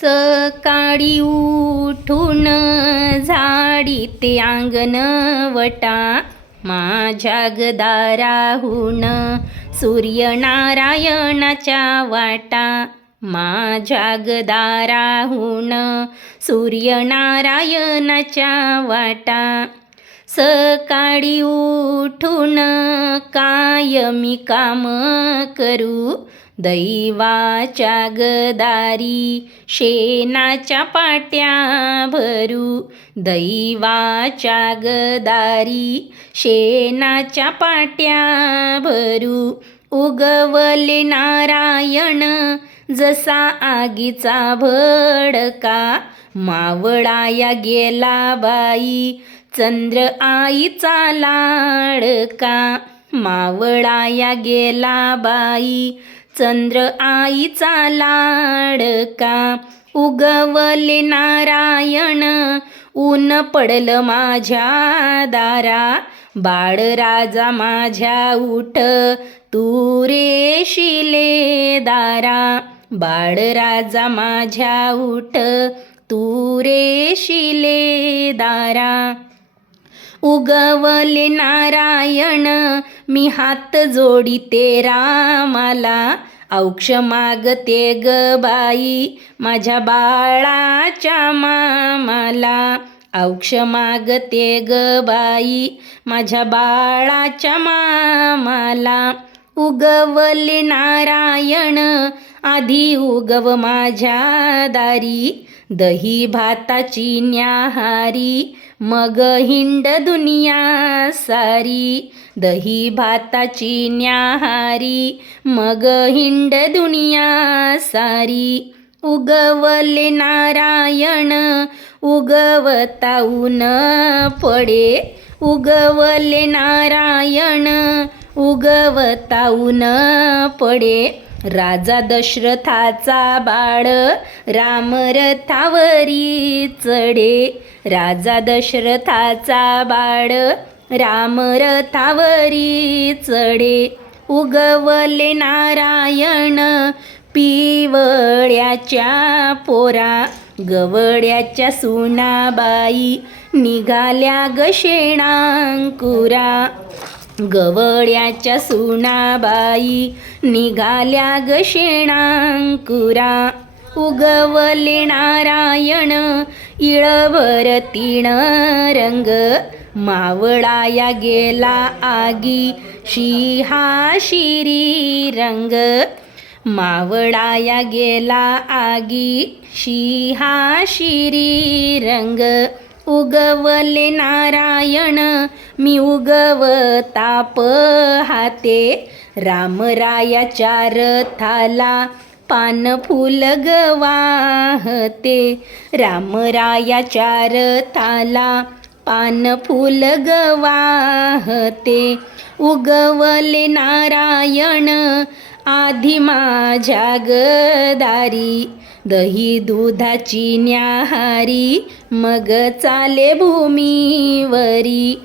सकाळी उठून झाडी ते अंगण वटा माझ्या गदाराहून सूर्यनारायणाच्या वाटा माझ्या गदाराहून सूर्यनारायणाच्या वाटा. सकाळी उठून काय मी काम करू? दैवाच्या गदारी शेणाच्या पाट्या भरू. दैवाच्या गदारी शेणाच्या पाट्या भरू. उगवले नारायण जसा आगीचा भडका. मावळाया गेला बाई चंद्र आईचा लाडका मावळाया गेला बाई. चंद्र आईचा लाडका उगवले नारायण. ऊन पडलं माझ्या दारा बाळ राजा माझ्या उठ. तू रे शिले दारा बाळ राजा माझ्या उठ. तू रे शिले दारा. उगवले नारायण मी हात जोडिते रामाला. औक्ष मागते ग बाई माझ्या बाळाच्या मामाला. औक्ष मागते ग बाई माझ्या बाळाच्या मामाला. उगवले नारायण आधी उगव माझ्या दारी. दही भाताची न्याहारी मग हिंड दुनिया सारी. दही भाताची न्याहारी मग हिंड दुनिया सारी. उगवले नारायण उगवता ऊन पडे. उगवले नारायण उगवता ऊन पडे. राजा दशरथाचा बाळ रामरथावरी चढे. राजा दशरथाचा बाळ रामरथावरी चढे. उगवले नारायण पिवळ्याच्या पोरा गवड्याच्या सुनाबाई निघाल्या ग शेणांकुरा. गवळ्याच्या सुनाबाई निघाल्या ग शेणांकुरा. उगवले नारायण इळभर तीण रंग. मावळाया गेला आगी शिहा शिरी रंग. मावळाया गेला आगी शिहा शिरी रंग. उगवले नारायण मी उगवताप हाते. रामरायाच्या रथाला पान फुल गवाहते. रामरायाच्या रथाला पान फुल गवाहते. उगवले नारायण आधी माझ्या गदारी. दही दुधाची न्याहारी मग चाले भूमीवरी.